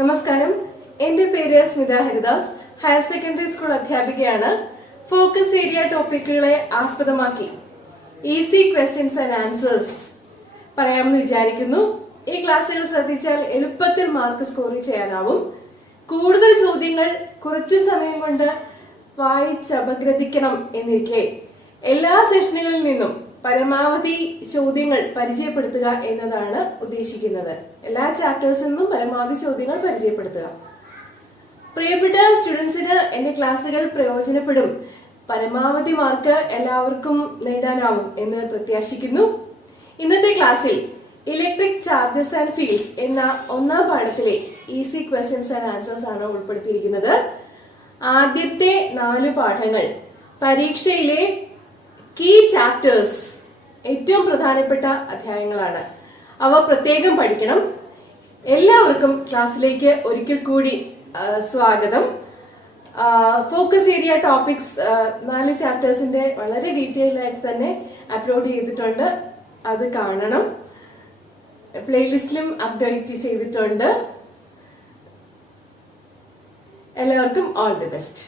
നമസ്കാരം, എന്റെ പേര് Smitha Haridas. Higher secondary school അധ്യാപികയാണ്. ഫോക്കസ് ഏരിയ ടോപ്പിക്കുകളെ ആസ്പദമാക്കി ഈസി ക്വസ്റ്റ്യൻസ് ആൻഡ് ആൻസേഴ്സ് പറയാമെന്ന് വിചാരിക്കുന്നു. ഈ ക്ലാസ്സുകൾ ശ്രദ്ധിച്ചാൽ എളുപ്പത്തിൽ മാർക്ക് സ്കോർ ചെയ്യാനാവും. കൂടുതൽ ചോദ്യങ്ങൾ കുറച്ച് സമയം കൊണ്ട് വായിച്ചപഗ്രഥിക്കണം എന്നിരിക്കെ എല്ലാ സെഷനുകളിൽ നിന്നും പരമാവധി ചോദ്യങ്ങൾ പരിചയപ്പെടുത്തുക എന്നതാണ് ഉദ്ദേശിക്കുന്നത്. എല്ലാ ചാപ്റ്റേഴ്സിൽ നിന്നും പരമാവധി ചോദ്യങ്ങൾ പരിചയപ്പെടുത്തുക. പ്രിയപ്പെട്ട സ്റ്റുഡൻസിന് എന്റെ ക്ലാസ്സുകൾ പ്രയോജനപ്പെടും. പരമാവധി മാർക്ക് എല്ലാവർക്കും നേടാനാവും എന്ന് പ്രത്യാശിക്കുന്നു. ഇന്നത്തെ ക്ലാസ്സിൽ ഇലക്ട്രിക് ചാർജസ് ആൻഡ് ഫീൽഡ്സ് എന്ന ഒന്നാം പാഠത്തിലെ ഈസി ക്വസ്റ്റ്യൻസ് ആൻഡ് ആൻസേഴ്സ് ആണ് ഉൾപ്പെടുത്തിയിരിക്കുന്നത്. ആദ്യത്തെ 4 പാഠങ്ങൾ പരീക്ഷയിലെ കീ ചാപ്റ്റേഴ്സ്, ഏറ്റവും പ്രധാനപ്പെട്ട അധ്യായങ്ങളാണ്. അവ പ്രത്യേകം പഠിക്കണം. എല്ലാവർക്കും ക്ലാസ്സിലേക്ക് ഒരിക്കൽ കൂടി സ്വാഗതം. ഫോക്കസ് ഏരിയ ടോപ്പിക്സ് 4 ചാപ്റ്റേഴ്സിന്റെ വളരെ ഡീറ്റെയിൽഡ് ആയിട്ട് തന്നെ അപ്ലോഡ് ചെയ്തിട്ടുണ്ട്. അത് കാണണം. പ്ലേലിസ്റ്റിലും അപ്ഡേറ്റ് ചെയ്തിട്ടുണ്ട്. എല്ലാവർക്കും ഓൾ ദി ബെസ്റ്റ്.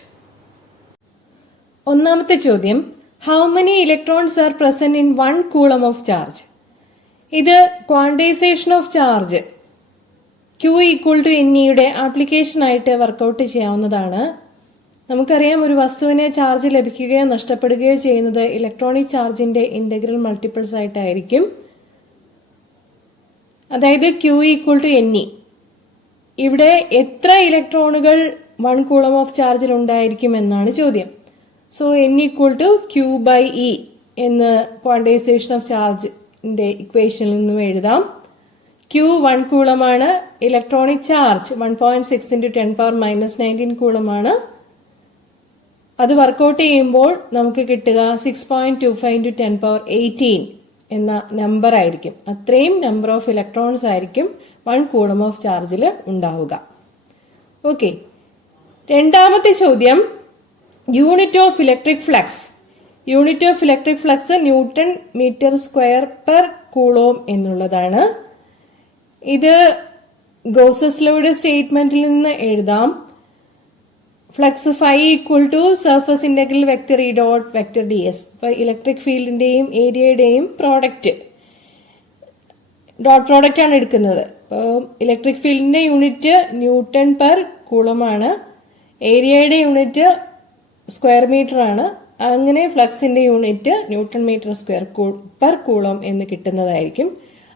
ഒന്നാമത്തെ ചോദ്യം, how many electrons are present in 1 coulomb of charge? ഇത് quantization of charge Q equal to NEയുടെ ആപ്ലിക്കേഷൻ ആയിട്ട് വർക്കൗട്ട് ചെയ്യാവുന്നതാണ്. നമുക്കറിയാം, ഒരു വസ്തുവിനെ ചാർജ് ലഭിക്കുകയോ നഷ്ടപ്പെടുകയോ ചെയ്യുന്നത് ഇലക്ട്രോണിക് ചാർജിന്റെ ഇന്റഗ്രൽ മൾട്ടിപ്പിൾസ് ആയിട്ടായിരിക്കും. അതായത് Q ഈക്വൽ ടു NE. ഇവിടെ എത്ര ഇലക്ട്രോണുകൾ 1 കൂളം ഓഫ് ചാർജിൽ ഉണ്ടായിരിക്കും എന്നാണ് ചോദ്യം. So N equal to Q by E എന്ന് ക്വാണ്ടൈസേഷൻ ഓഫ് ചാർജിന്റെ ഇക്വേഷനിൽ നിന്നും എഴുതാം. Q 1 കൂളമാണ്. ഇലക്ട്രോണിക് ചാർജ് 1.6 × 10⁻⁻19 കൂളമാണ്. അത് വർക്കൗട്ട് ചെയ്യുമ്പോൾ നമുക്ക് കിട്ടുക 6.25 × 10⁻18 എന്ന നമ്പർ ആയിരിക്കും. അത്രയും നമ്പർ ഓഫ് ഇലക്ട്രോൺസ് ആയിരിക്കും 1 കൂളം ഓഫ് ചാർജിൽ ഉണ്ടാവുക. ഓക്കെ, രണ്ടാമത്തെ ചോദ്യം, unit of electric flux. Unit of electric flux newton metre square per coulomb എന്നുള്ളതാണ്. ഇത് ഗോസസ് ലോയുടെ സ്റ്റേറ്റ്മെന്റിൽ നിന്ന് എഴുതാം. Flux phi equal to surface integral vector E dot vector ds. Electric ഫീൽഡിന്റെയും ഏരിയയുടെയും പ്രോഡക്റ്റ്, ഡോട്ട് പ്രോഡക്റ്റ് ആണ് എടുക്കുന്നത്. ഇലക്ട്രിക് ഫീൽഡിന്റെ യൂണിറ്റ് ന്യൂട്ടൺ പെർ കൂളമാണ്. ഏരിയയുടെ യൂണിറ്റ് സ്ക്വയർ മീറ്റർ ആണ്. അങ്ങനെ ഫ്ലക്സിന്റെ unit newton metre square per coulomb എന്ന് കിട്ടുന്നതായിരിക്കും.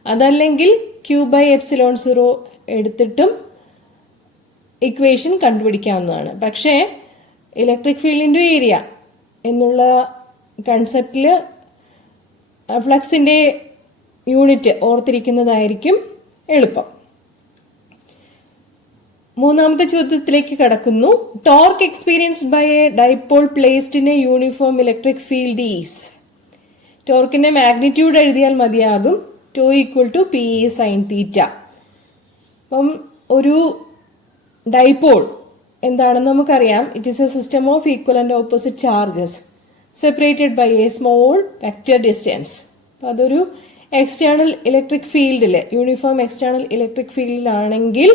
അതല്ലെങ്കിൽ Q/ε0 എടുത്തിട്ടും ഇക്വേഷൻ കണ്ടുപിടിക്കാവുന്നതാണ്. പക്ഷേ ഇലക്ട്രിക് ഫീൽഡിന്റെ ഏരിയ എന്നുള്ള കൺസെപ്റ്റില് ഫ്ലക്സിന്റെ യൂണിറ്റ് ഓർത്തിരിക്കുന്നതായിരിക്കും എളുപ്പം. മൂന്നാമത്തെ ചോദ്യത്തിലേക്ക് കടക്കുന്നു. Torque experienced by a dipole placed in a uniform electric field is. ടോർക്കിന്റെ മാഗ്നിറ്റ്യൂഡ് എഴുതിയാൽ മതിയാകും. Tau equal to PE sin θ. അപ്പം ഒരു ഡൈപോൾ എന്താണെന്ന് നമുക്കറിയാം. It is a system of equal and opposite charges separated by a small vector distance. അപ്പൊ അതൊരു external electric ഫീൽഡില്, യൂണിഫോം എക്സ്റ്റേണൽ ഇലക്ട്രിക് ഫീൽഡിലാണെങ്കിൽ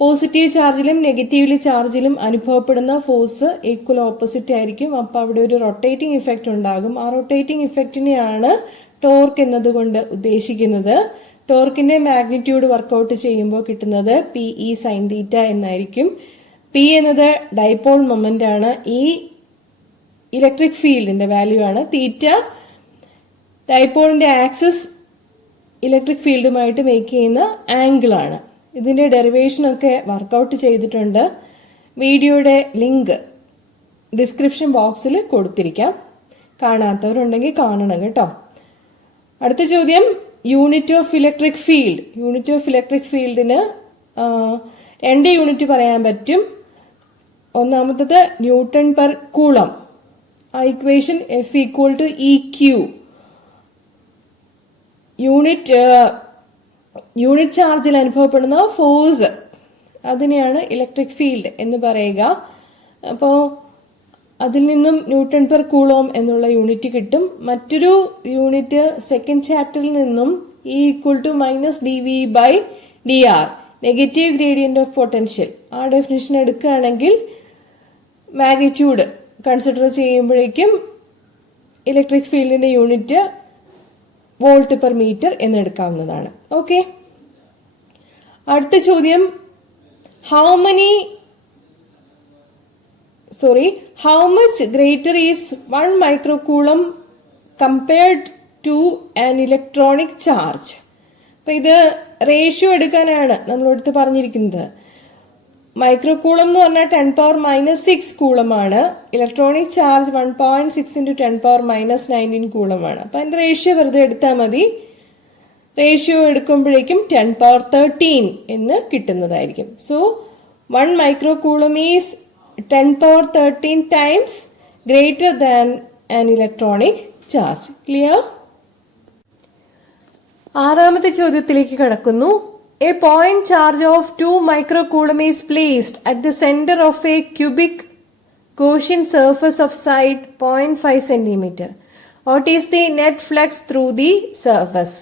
പോസിറ്റീവ് ചാർജിലും നെഗറ്റീവ് ചാർജിലും അനുഭവപ്പെടുന്ന ഫോഴ്സ് ഈക്വൽ ഓപ്പോസിറ്റ് ആയിരിക്കും. അപ്പൊ അവിടെ ഒരു റൊട്ടേറ്റിംഗ് ഇഫക്റ്റ് ഉണ്ടാകും. ആ റൊട്ടേറ്റിംഗ് ഇഫക്റ്റിനെയാണ് ടോർക്ക് എന്നതുകൊണ്ട് ഉദ്ദേശിക്കുന്നത്. ടോർക്കിന്റെ മാഗ്നിറ്റ്യൂഡ് വർക്കൗട്ട് ചെയ്യുമ്പോൾ കിട്ടുന്നത് PE sin θ എന്നായിരിക്കും. P എന്നത് ഡൈപോൾ മൊമെന്റ് ആണ്. ഈ ഇലക്ട്രിക് ഫീൽഡിന്റെ വാല്യൂ ആണ്. തീറ്റ ഡൈപോളിന്റെ ആക്സിസ് ഇലക്ട്രിക് ഫീൽഡുമായിട്ട് മേക്ക് ചെയ്യുന്ന ആംഗിൾ ആണ്. ഇതിന്റെ ഡെറിവേഷൻ ഒക്കെ വർക്കൗട്ട് ചെയ്തിട്ടുണ്ട്. വീഡിയോയുടെ ലിങ്ക് ഡിസ്ക്രിപ്ഷൻ ബോക്സിൽ കൊടുത്തിരിക്കാം. കാണാത്തവരുണ്ടെങ്കിൽ കാണണം കേട്ടോ. അടുത്ത ചോദ്യം, unit of electric field. Unit of ഇലക്ട്രിക് ഫീൽഡിന് 2 യൂണിറ്റ് പറയാൻ പറ്റും. ഒന്നാമത്തത് ന്യൂട്ടൺ പെർ കൂളം. ആ equation F equal to EQ. Unit ചാർജിൽ അനുഭവപ്പെടുന്ന ഫോഴ്സ്, അതിനെയാണ് ഇലക്ട്രിക് ഫീൽഡ് എന്ന് പറയുക. അപ്പോ അതിൽ നിന്നും ന്യൂട്ടൺ പെർ കൂളോം എന്നുള്ള യൂണിറ്റ് കിട്ടും. മറ്റൊരു യൂണിറ്റ് സെക്കൻഡ് ചാപ്റ്ററിൽ നിന്നും E equal to -dV/dr. Negative gradient of potential. ആ ഡെഫിനിഷൻ എടുക്കുകയാണെങ്കിൽ മാഗ്നിറ്റ്യൂഡ് കൺസിഡർ ചെയ്യുമ്പോഴേക്കും ഇലക്ട്രിക് ഫീൽഡിന്റെ യൂണിറ്റ് വോൾട്ട് പെർ മീറ്റർ എന്നെടുക്കാവുന്നതാണ്. ഓക്കെ, അടുത്ത ചോദ്യം, how much greater is 1 microcoulomb compared to an electronic charge? അപ്പൊ ഇത് റേഷ്യോ എടുക്കാനാണ് നമ്മളടുത്ത് പറഞ്ഞിരിക്കുന്നത്. മൈക്രോകൂളം എന്ന് പറഞ്ഞാൽ 10⁻⁻6 കൂളമാണ്. Electronic charge 1.6 × 10⁻⁻19 കൂളമാണ്. അപ്പൊ അതിന്റെ റേഷ്യോ വെറുതെ എടുത്താൽ മതി. റേഷ്യോ എടുക്കുമ്പോഴേക്കും 10⁻13 എന്ന് കിട്ടുന്നതായിരിക്കും. So 1 microcoulomb is 10⁻13 times greater than an electronic charge. Clear? ആറാമത്തെ ചോദ്യത്തിലേക്ക് കടക്കുന്നു. A point charge of 2 microcoulomb is placed at the center of a cubic Gaussian surface of side 0.5 cm. What is the net flux through the surface?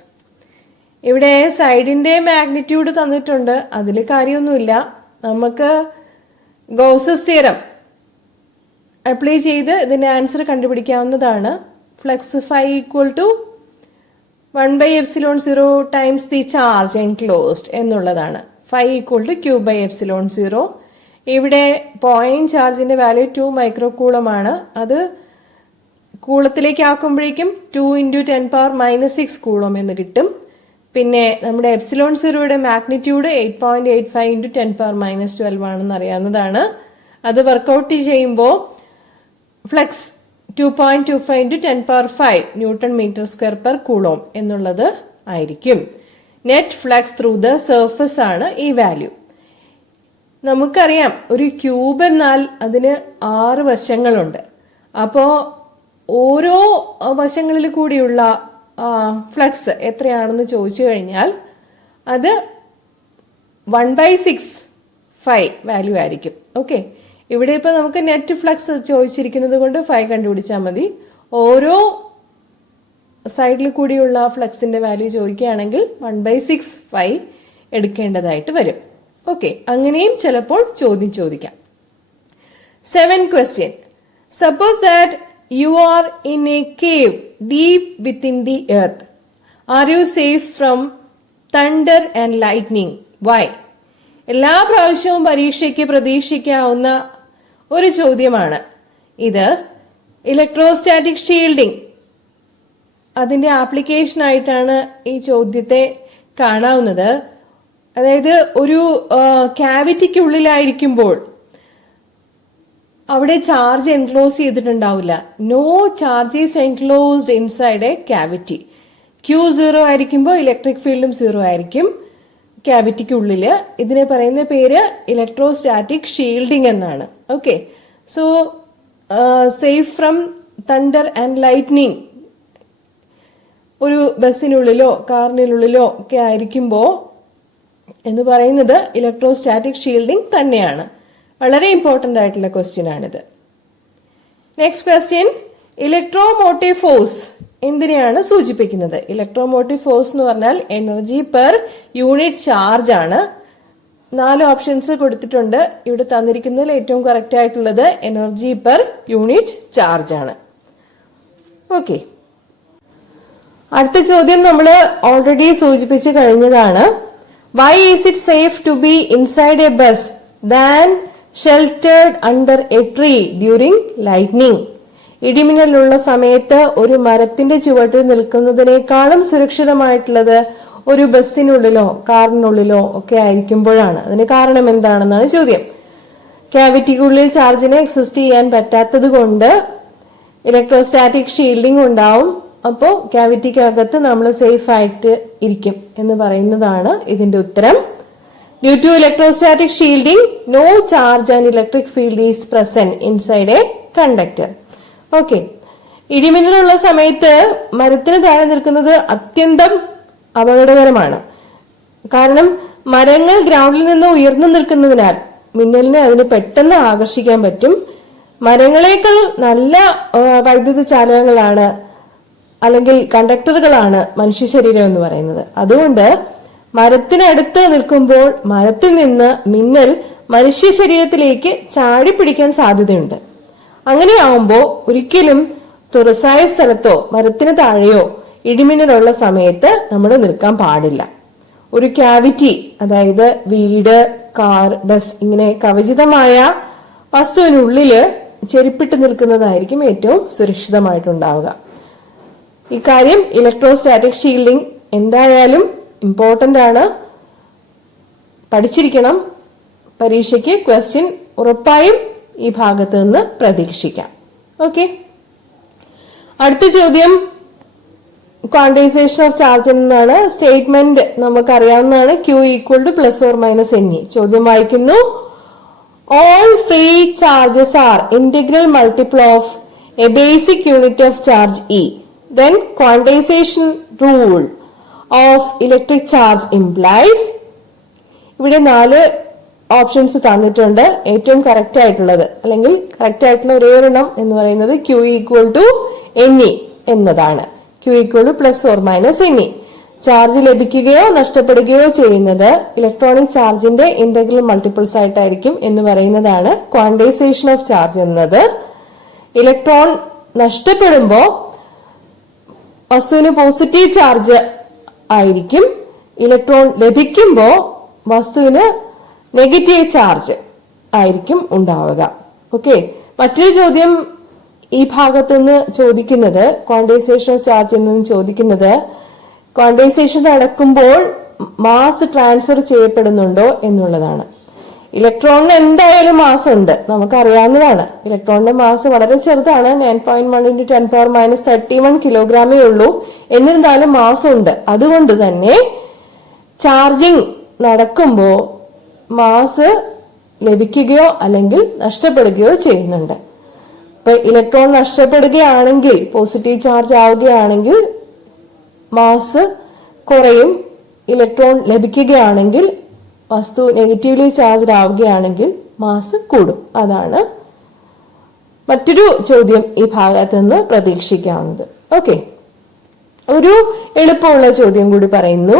ഇവിടെ സൈഡിന്റെ magnitude തന്നിട്ടുണ്ട്. അതിൽ കാര്യമൊന്നുമില്ല. നമുക്ക് ഗൗസസ് theorem apply ചെയ്ത് ഇതിന്റെ ആൻസർ കണ്ടുപിടിക്കാവുന്നതാണ്. Flux phi equal to 1/ε0 times the charge enclosed എന്നുള്ളതാണ്. Phi equal to Q/ε0. ഇവിടെ പോയിന്റ് ചാർജിന്റെ വാല്യൂ 2 മൈക്രോകൂളം ആണ്. അത് കൂളത്തിലേക്ക് ആക്കുമ്പോഴേക്കും 2 × 10⁻⁻6 കൂളം എന്ന് കിട്ടും. പിന്നെ നമ്മുടെ ε0യുടെ മാഗ്നിറ്റ്യൂഡ് 8.85 × 10⁻⁻12 ആണെന്ന് അറിയാവുന്നതാണ്. അത് വർക്ക്ഔട്ട് ചെയ്യുമ്പോൾ flux 2.25 × 10⁻5 newton metre square per coulomb എന്നുള്ളത് ആയിരിക്കും. Net flux through the surface ആണ് ഈ വാല്യൂ. നമുക്കറിയാം ഒരു ക്യൂബ് എന്നാൽ അതിന് 6 വശങ്ങളുണ്ട്. അപ്പോ ഓരോ വശങ്ങളിൽ കൂടിയുള്ള ഫ്ലക്സ് എത്രയാണെന്ന് ചോദിച്ചു കഴിഞ്ഞാൽ അത് 1/6 വാല്യൂ ആയിരിക്കും. ഓക്കെ, ഇവിടെ ഇപ്പൊ നമുക്ക് നെറ്റ് ഫ്ലക്സ് ചോദിച്ചിരിക്കുന്നത് കൊണ്ട് 5 കണ്ടുപിടിച്ചാൽ മതി. ഓരോ സൈഡിൽ കൂടിയുള്ള ഫ്ലക്സിന്റെ വാല്യൂ ചോദിക്കുകയാണെങ്കിൽ 1/6 എടുക്കേണ്ടതായിട്ട് വരും. ഓക്കെ, അങ്ങനെയും ചിലപ്പോൾ ചോദ്യം ചോദിക്കാം. 7th question. Suppose that you are in a cave deep within the earth. Are you safe from thunder and lightning? Why? എല്ലാ പ്രാവശ്യവും പരീക്ഷയ്ക്ക് പ്രതീക്ഷിക്കാവുന്ന ഒരു ചോദ്യമാണ് ഇത്. ഇലക്ട്രോസ്റ്റാറ്റിക് ഷീൽഡിംഗ് അതിന്റെ ആപ്ലിക്കേഷൻ ആയിട്ടാണ് ഈ ചോദ്യത്തെ കാണാവുന്നത്. അതായത് ഒരു ക്യാവിറ്റിക്കുള്ളിലായിരിക്കുമ്പോൾ അവിടെ ചാർജ് എൻക്ലോസ് ചെയ്തിട്ടുണ്ടാവില്ല. No charge is enclosed inside a cavity. Q0 ആയിരിക്കുമ്പോൾ ഇലക്ട്രിക് ഫീൽഡും 0 ആയിരിക്കും ക്യാവിറ്റിക്കുള്ളില്. ഇതിനെ പറയുന്ന പേര് ഇലക്ട്രോസ്റ്റാറ്റിക് ഷീൽഡിംഗ് എന്നാണ്. Okay, so safe from thunder and lightning ഒരു ബസ്സിനുള്ളിലോ കാറിനുള്ളിലോ ഒക്കെ ആയിരിക്കുമ്പോൾ എന്ന് പറയുന്നത് ഇലക്ട്രോസ്റ്റാറ്റിക് ഷീൽഡിംഗ് തന്നെയാണ്. വളരെ ഇമ്പോർട്ടന്റ് ആയിട്ടുള്ള ക്വസ്റ്റ്യൻ ആണിത്. നെക്സ്റ്റ് ക്വസ്റ്റ്യൻ, ഇലക്ട്രോമോട്ടീവ് ഫോഴ്സ് എന്തിനെയാണ് സൂചിപ്പിക്കുന്നത്? ഇലക്ട്രോമോട്ടീവ് ഫോഴ്സ് എന്ന് പറഞ്ഞാൽ എനർജി പെർ യൂണിറ്റ് ചാർജ് ആണ്. 4 ഓപ്ഷൻസ് കൊടുത്തിട്ടുണ്ട്. ഇവിടെ തന്നിരിക്കുന്നതിൽ ഏറ്റവും കറക്റ്റ് ആയിട്ടുള്ളത് എനർജി പെർ യൂണിറ്റ് ചാർജ് ആണ്. ഓക്കെ, അടുത്ത ചോദ്യം നമ്മൾ ഓൾറെഡി സൂചിപ്പിച്ചു കഴിഞ്ഞതാണ്. Why is it safe to be inside a bus than sheltered under a tree during lightning? ഇടിമിന്നലുള്ള സമയത്ത് ഒരു മരത്തിന്റെ ചുവട്ടിൽ നിൽക്കുന്നതിനേക്കാളും സുരക്ഷിതമായിട്ടുള്ളത് ഒരു ബസ്സിനുള്ളിലോ കാറിനുള്ളിലോ ഒക്കെ ആയിരിക്കുമ്പോഴാണ്. അതിന് കാരണം എന്താണെന്നാണ് ചോദ്യം. ക്യാവിറ്റിക്കുള്ളിൽ ചാർജിനെ എക്സിസ്റ്റ് ചെയ്യാൻ പറ്റാത്തത് കൊണ്ട് ഇലക്ട്രോസ്റ്റാറ്റിക് ഷീൽഡിംഗ് ഉണ്ടാവും. അപ്പോൾ ക്യാവിറ്റിക്കകത്ത് നമ്മൾ സേഫ് ആയിട്ട് ഇരിക്കും എന്ന് പറയുന്നതാണ് ഇതിന്റെ ഉത്തരം. Due to electrostatic shielding, no charge and electric field is present inside a conductor. Okay. ഇടിമിന്നലുള്ള സമയത്ത് മരത്തിന് താഴെ നിൽക്കുന്നത് അത്യന്തം അപകടകരമാണ്. കാരണം മരങ്ങൾ ഗ്രൗണ്ടിൽ നിന്ന് ഉയർന്നു നിൽക്കുന്നതിനാൽ മിന്നലിനെ അതിന് പെട്ടെന്ന് ആകർഷിക്കാൻ പറ്റും. മരങ്ങളേക്കാൾ നല്ല വൈദ്യുത ചാലകങ്ങളാണ് അല്ലെങ്കിൽ കണ്ടക്ടറുകളാണ് മനുഷ്യ ശരീരം എന്ന് പറയുന്നത്. അതുകൊണ്ട് മരത്തിനടുത്ത് നിൽക്കുമ്പോൾ മരത്തിൽ നിന്ന് മിന്നൽ മനുഷ്യ ശരീരത്തിലേക്ക് ചാടിപ്പിടിക്കാൻ സാധ്യതയുണ്ട്. അങ്ങനെയാവുമ്പോൾ ഒരിക്കലും തുറസായ സ്ഥലത്തോ മരത്തിന് താഴെയോ ഇടിമിന്നലുള്ള സമയത്ത് നമ്മൾ നിൽക്കാൻ പാടില്ല. ഒരു ക്യാവിറ്റി, അതായത് വീട്, കാർ, ബസ് ഇങ്ങനെ കവചിതമായ വസ്തുവിനുള്ളില് ചെരുപ്പിട്ട് നിൽക്കുന്നതായിരിക്കും ഏറ്റവും സുരക്ഷിതമായിട്ടുണ്ടാവുക. ഇക്കാര്യം ഇലക്ട്രോസ്റ്റാറ്റിക് ഷീൽഡിംഗ് എന്തായാലും ഇമ്പോർട്ടന്റ് ആണ്, പഠിച്ചിരിക്കണം. പരീക്ഷയ്ക്ക് ക്വസ്റ്റ്യൻ ഉറപ്പായും ഈ ഭാഗത്ത് നിന്ന് പ്രതീക്ഷിക്കാം. ഓക്കെ, അടുത്ത ചോദ്യം ക്വാണ്ടൈസേഷൻ ഓഫ് ചാർജ് എന്നാണ്. സ്റ്റേറ്റ്മെന്റ് നമുക്കറിയാവുന്നതാണ്, Q = +or- NE. ചോദ്യം വായിക്കുന്നു. All free charges are integral multiple of a basic unit of charge E. Then quantization rule of electric charge implies. ഇവിടെ 4 ഓപ്ഷൻസ് തന്നിട്ടുണ്ട്. ഏറ്റവും കറക്റ്റ് ആയിട്ടുള്ളത് അല്ലെങ്കിൽ കറക്റ്റ് ആയിട്ടുള്ള ഒരേ എണ്ണം എന്ന് പറയുന്നത് Q = NE എന്നതാണ്. Q = +or- NE. ചാർജ് ലഭിക്കുകയോ നഷ്ടപ്പെടുകയോ ചെയ്യുന്നത് ഇലക്ട്രോണിക് ചാർജിന്റെ ഇന്റഗ്രൽ മൾട്ടിപ്പിൾസ് ആയിട്ടായിരിക്കും എന്ന് പറയുന്നതാണ് ക്വാണ്ടൈസേഷൻ ഓഫ് ചാർജ് എന്നത്. ഇലക്ട്രോൺ നഷ്ടപ്പെടുമ്പോൾ വസ്തുവിന് പോസിറ്റീവ് ചാർജ് ആയിരിക്കും, ഇലക്ട്രോൺ ലഭിക്കുമ്പോൾ വസ്തുവിന് നെഗറ്റീവ് ചാർജ് ആയിരിക്കും ഉണ്ടാവുക. ഓക്കെ, മറ്റൊരു ചോദ്യം ഈ ഭാഗത്ത് നിന്ന് ചോദിക്കുന്നത്, ക്വാണ്ടൈസേഷൻ ഓഫ് ചാർജ് എന്ന് ചോദിക്കുന്നത്, ക്വാണ്ടൈസേഷൻ നടക്കുമ്പോൾ മാസ് ട്രാൻസ്ഫർ ചെയ്യപ്പെടുന്നുണ്ടോ എന്നുള്ളതാണ്. ഇലക്ട്രോണിന് എന്തായാലും മാസ് ഉണ്ട്, നമുക്കറിയാവുന്നതാണ്. ഇലക്ട്രോണിന്റെ മാസ് വളരെ ചെറുതാണ്, 9.1 × 10⁻³ കിലോഗ്രാമേ ഉള്ളൂ. എന്നിരുന്നാലും മാസ് ഉണ്ട്. അതുകൊണ്ട് തന്നെ ചാർജിങ് നടക്കുമ്പോൾ മാസ് ലഭിക്കുകയോ അല്ലെങ്കിൽ നഷ്ടപ്പെടുകയോ ചെയ്യുന്നുണ്ട്. ഇപ്പൊ ഇലക്ട്രോൺ നഷ്ടപ്പെടുകയാണെങ്കിൽ, പോസിറ്റീവ് ചാർജ് ആവുകയാണെങ്കിൽ മാസ് കുറയും. ഇലക്ട്രോൺ ലഭിക്കുകയാണെങ്കിൽ, വസ്തു നെഗറ്റീവ്ലി ചാർജ്ഡ് ആവുകയാണെങ്കിൽ മാസ് കൂടും. അതാണ് മറ്റൊരു ചോദ്യം ഈ ഭാഗത്ത് നിന്ന് പ്രതീക്ഷിക്കാവുന്നത്. ഓക്കെ, ഒരു എളുപ്പമുള്ള ചോദ്യം കൂടി പറയുന്നു.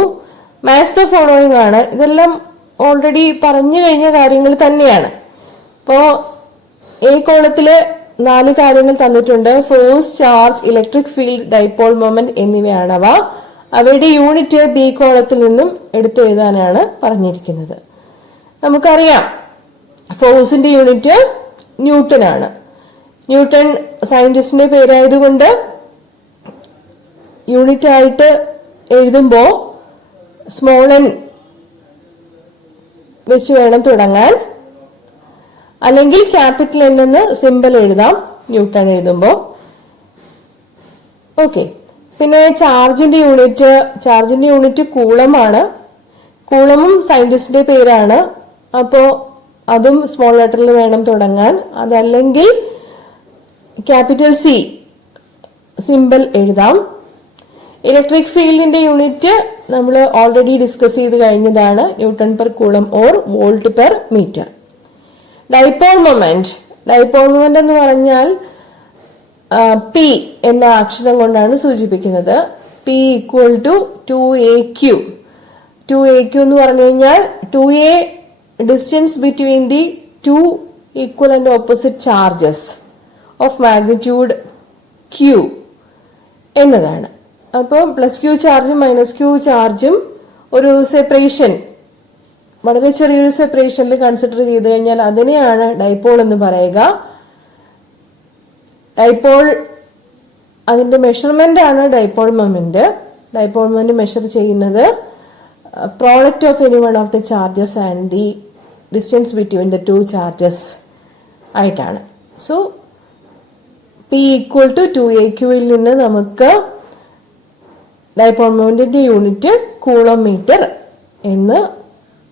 മാച്ച് ദ ഫോളോയിങ് ആണ്. ഇതെല്ലാം ഓൾറെഡി പറഞ്ഞു കഴിഞ്ഞ കാര്യങ്ങൾ തന്നെയാണ്. ഇപ്പോ A കോളത്തില് 4 കാര്യങ്ങൾ തന്നിട്ടുണ്ട്. Force, charge, electric field, dipole moment എന്നിവയാണവ. അവയുടെ യൂണിറ്റ് B കോളത്തിൽ നിന്നും എടുത്തെഴുതാനാണ് പറഞ്ഞിരിക്കുന്നത്. നമുക്കറിയാം ഫോഴ്സിന്റെ യൂണിറ്റ് ന്യൂട്ടൺ ആണ്. ന്യൂട്ടൺ സയന്റിസ്റ്റിന്റെ പേരായതുകൊണ്ട് യൂണിറ്റ് ആയിട്ട് എഴുതുമ്പോ n വെച്ച് വേണം തുടങ്ങാൻ, അല്ലെങ്കിൽ N എന്ന് സിമ്പിൾ എഴുതാം ന്യൂട്ടൺ എഴുതുമ്പോ. ഓക്കെ, പിന്നെ ചാർജിന്റെ യൂണിറ്റ് കൂളം ആണ്. കൂളമും സയന്റിസ്റ്റിന്റെ പേരാണ്. അപ്പോ അതും സ്മോൾ ലെറ്ററിൽ വേണം തുടങ്ങാൻ. അതല്ലെങ്കിൽ C സിമ്പിൾ എഴുതാം. ഇലക്ട്രിക് ഫീൽഡിന്റെ യൂണിറ്റ് നമ്മൾ ഓൾറെഡി ഡിസ്കസ് ചെയ്ത് കഴിഞ്ഞതാണ്, N/Coulomb or Volt/meter. Dipole moment എന്ന് പറഞ്ഞാൽ P എന്ന അക്ഷരം കൊണ്ടാണ് സൂചിപ്പിക്കുന്നത്. P = 2AQ. 2AQ എന്ന് പറഞ്ഞു കഴിഞ്ഞാൽ 2A distance between the 2 equal and opposite charges of magnitude Q എന്നതാണ്. അപ്പം +Q ചാർജും -Q ചാർജും ഒരു സെപ്പറേഷൻ, വളരെ ചെറിയൊരു സെപ്പറേഷനിൽ കൺസിഡർ ചെയ്ത് കഴിഞ്ഞാൽ അതിനെയാണ് ഡൈപോൾ എന്ന് പറയുക. ഡൈപോൾ അതിന്റെ മെഷർമെന്റ് ആണ് dipole moment. Dipole moment measure ചെയ്യുന്നത് product of any one of the charges and the distance between the 2 charges ആയിട്ടാണ്. സോ P = 2AQ-ൽ നിന്ന് നമുക്ക് ഡൈപോൾ മൊമെന്റിന്റെ യൂണിറ്റ് കൂളോമീറ്റർ എന്ന്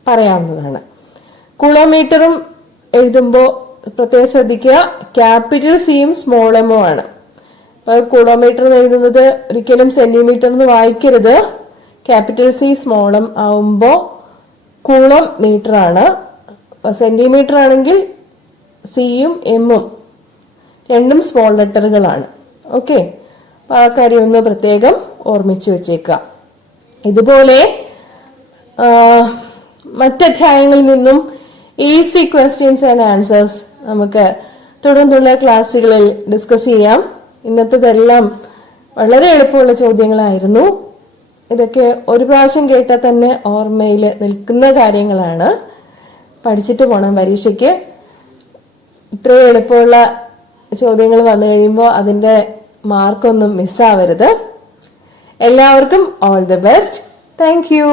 പറയാവുന്നതാണ്. കൂളോമീറ്ററും എഴുതുമ്പോൾ പ്രത്യേകം ശ്രദ്ധിക്കുക, C-യും m ആണ്. അപ്പൊ കൂളോമീറ്റർ എഴുതുന്നത് ഒരിക്കലും സെന്റിമീറ്റർ എന്ന് വായിക്കരുത്. C m ആവുമ്പോ കൂളം മീറ്റർ ആണ്. സെന്റിമീറ്റർ ആണെങ്കിൽ C-യും M-ഉം രണ്ടും സ്മോൾ ലെറ്ററുകളാണ്. ഓക്കെ, അപ്പൊ ആ കാര്യം ഒന്ന് പ്രത്യേകം ഓർമ്മിച്ചു വെച്ചേക്കുക. ഇതുപോലെ മറ്റധ്യായങ്ങളിൽ നിന്നും ഈസി ക്വസ്റ്റ്യൻസ് ആൻഡ് ആൻസേഴ്സ് നമുക്ക് തുടർന്നുള്ള ക്ലാസ്സുകളിൽ ഡിസ്കസ് ചെയ്യാം. ഇന്നത്തേതെല്ലാം വളരെ എളുപ്പമുള്ള ചോദ്യങ്ങളായിരുന്നു. ഇതൊക്കെ ഒരു പ്രാവശ്യം കേട്ടാൽ തന്നെ ഓർമ്മയിൽ നിൽക്കുന്ന കാര്യങ്ങളാണ്. പഠിച്ചിട്ട് പോകണം പരീക്ഷയ്ക്ക്. ഇത്രയും എളുപ്പമുള്ള ചോദ്യങ്ങൾ വന്നു കഴിയുമ്പോൾ അതിന്റെ മാർക്കൊന്നും മിസ്സാവരുത്. എല്ലാവർക്കും all the best. Thank you.